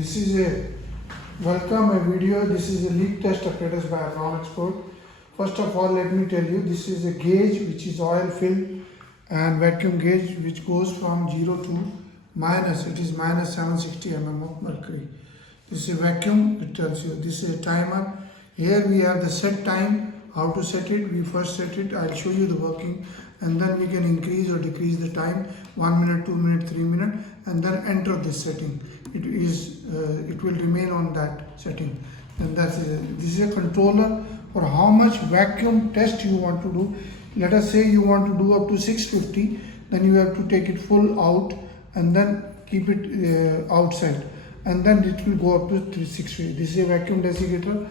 This is a welcome a video. This is a leak test apparatus by Aron Export. First of all, let me tell you, this is a gauge which is oil filled and vacuum gauge which goes from 0 to minus. It is minus 760 mm of mercury. This is a vacuum. It tells you this is a timer. Here we have the set time. How to set it? We first set it. I'll show you the working, and then we can increase or decrease the time. 1 minute, 2 minutes, 3 minutes, and then enter this setting. It will remain on that setting, and this is a controller for how much vacuum test you want to do. Let us say you want to do up to 650, then you have to take it full out and then keep it outside, and then it will go up to 650. This is a vacuum desiccator.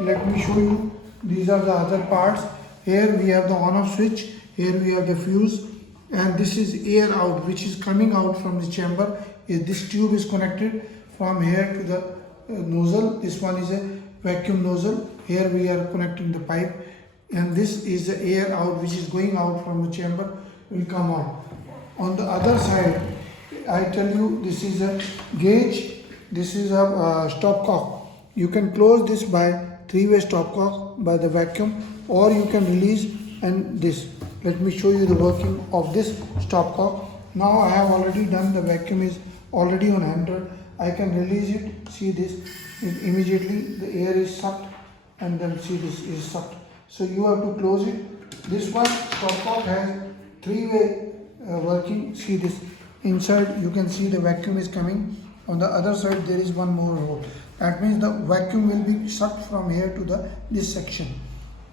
Let me show you. These are the other parts. Here we have the on-off switch. Here we have the fuse, and this is air out which is coming out from the chamber. This tube is connected from here to the nozzle. This one is a vacuum nozzle. Here we are connecting the pipe, and this is the air out which is going out from the chamber, will come out. On the other side, I tell you, this is a gauge. This is a stopcock. You can close this by three-way stopcock by the vacuum, or you can release and this. Let me show you the working of this stopcock. Now I have already done, the vacuum is already on 100. I can release it. See this, immediately the air is sucked, and then see this is sucked. So you have to close it. This one stopcock has three-way working. See this, inside you can see the vacuum is coming. On the other side there is one more hole. That means the vacuum will be sucked from here to this section,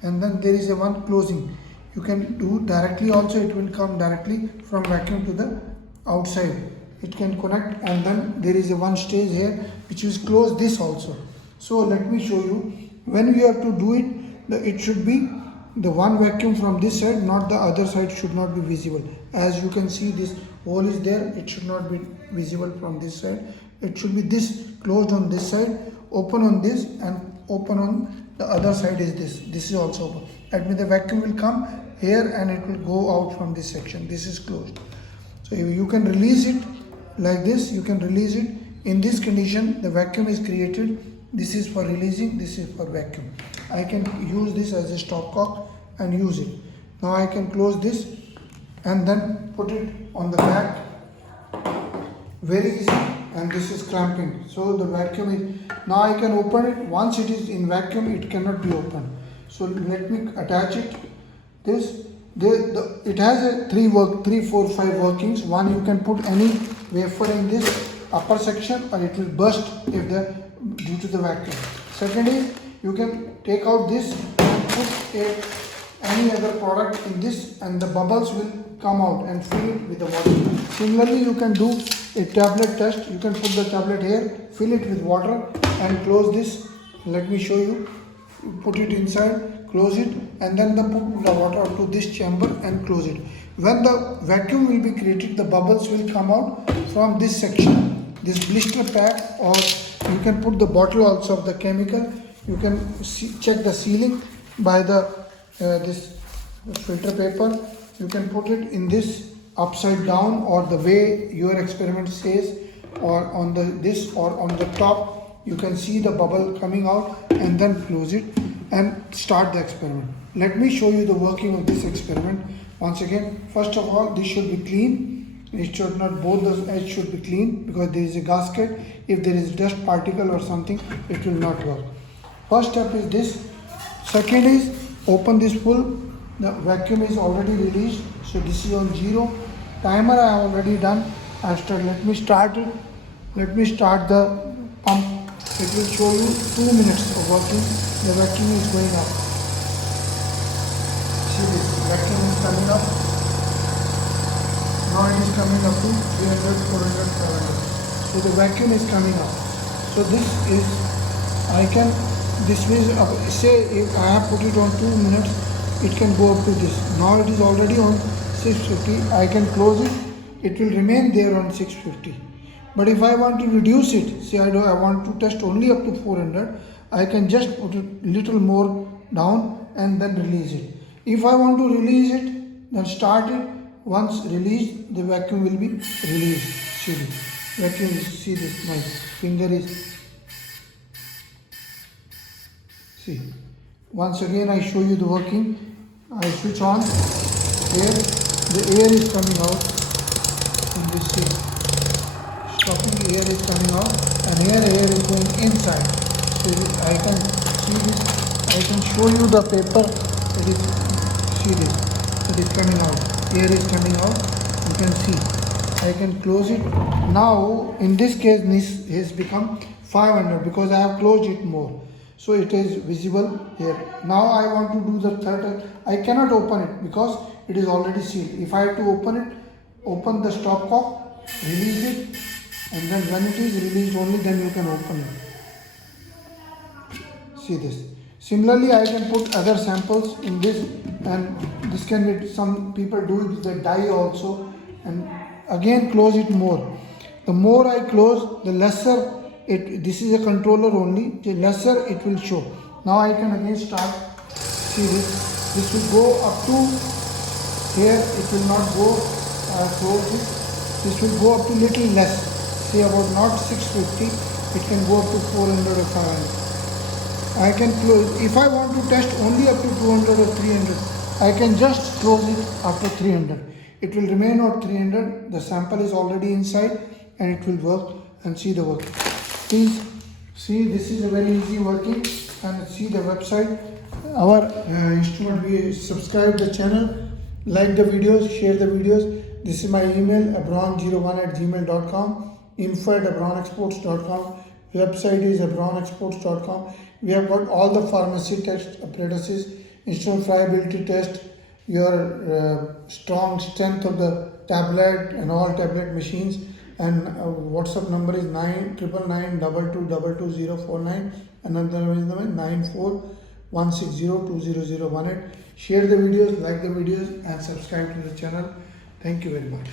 and then there is a one closing. You can do directly also. It will come directly from vacuum to the outside. It can connect, and then there is a one stage here which is close this also. So let me show you. When we have to do it, it should be the one vacuum from this side, not the other side should not be visible. As you can see, this hole is there. It should not be visible from this side. It should be this closed on this side, open on this, and open on the other side is this. This is also open. That means the vacuum will come here and it will go out from this section. This is closed. So you can release it like this. You can release it. In this condition, the vacuum is created. This is for releasing. This is for vacuum. I can use this as a stopcock and use it. Now I can close this and then put it on the back. Very easy. And this is clamping. So the vacuum is, now I can open it. Once it is in vacuum, it cannot be opened. So let me attach it. It has a 3, 4, 5 workings. One, you can put any wafer in this upper section, or it will burst if due to the vacuum. Second is, you can take out this and put any other product in this, and the bubbles will come out and fill it with the water. Similarly, you can do a tablet test. You can put the tablet here, fill it with water, and close this. Let me show you. Put it inside, close it, and then put the water up to this chamber and close it. When the vacuum will be created, the bubbles will come out from this section, this blister pack, or you can put the bottle also of the chemical. You can check the sealing by this filter paper. You can put it in this upside down, or the way your experiment says, or on this or on the top. You can see the bubble coming out, and then close it and start the experiment. Let me show you the working of this experiment. Once again, first of all, this should be clean. It should not, both the edges should be clean, because there is a gasket. If there is dust particle or something, it will not work. First step is this. Second is, open this full. The vacuum is already released, so this is on 0. Timer I have already done. Let me start it. Let me start the pump. It will show you 2 minutes of working. The vacuum is going up. See this, vacuum is coming up. Now it is coming up to 300, 400, 500. So the vacuum is coming up. So this is, this means, say if I have put it on 2 minutes, it can go up to this. Now it is already on 650. I can close it. It will remain there on 650. But if I want to reduce it, say I want to test only up to 400, I can just put it little more down and then release it. If I want to release it, then start it. Once released, the vacuum will be released. See this vacuum. See this, nice. finger is, see, once again I show you the working. I switch on, here the air is coming out in this seal, stopping, the air is coming out, and here air is going inside. So I can see this, I can show you the paper, it is, see this, it is coming out, air is coming out, you can see. I can close it. Now in this case this has become 500 because I have closed it more. So it is visible here. Now I want to do the third. I cannot open it because it is already sealed. If I have to open it, open the stopcock, release it, and then when it is released only then you can open it. See this. Similarly, I can put other samples in this, and this can be, some people do it with the die also, and again close it more. The more I close, the lesser it, this is a controller only, the lesser it will show. Now I can again start. See this will go up to here, it will not go, close it. This will go up to little less, say about not 650, it can go up to 400 or 500. I can close, if I want to test only up to 200 or 300, I can just close it after 300. It will remain at 300, the sample is already inside and it will work, and see the work. Please see, this is a very easy working, and see the website, our instrument. We subscribe the channel, like the videos, share the videos. This is my email, abron01@gmail.com, info@abronexports.com. Website is abronexports.com. We have got all the pharmacy test apparatuses, instrument friability test, your strong strength of the tablet and all tablet machines, and WhatsApp number is 999922222049. Another number is 9416020018. Share the videos, like the videos, and subscribe to the channel. Thank you very much.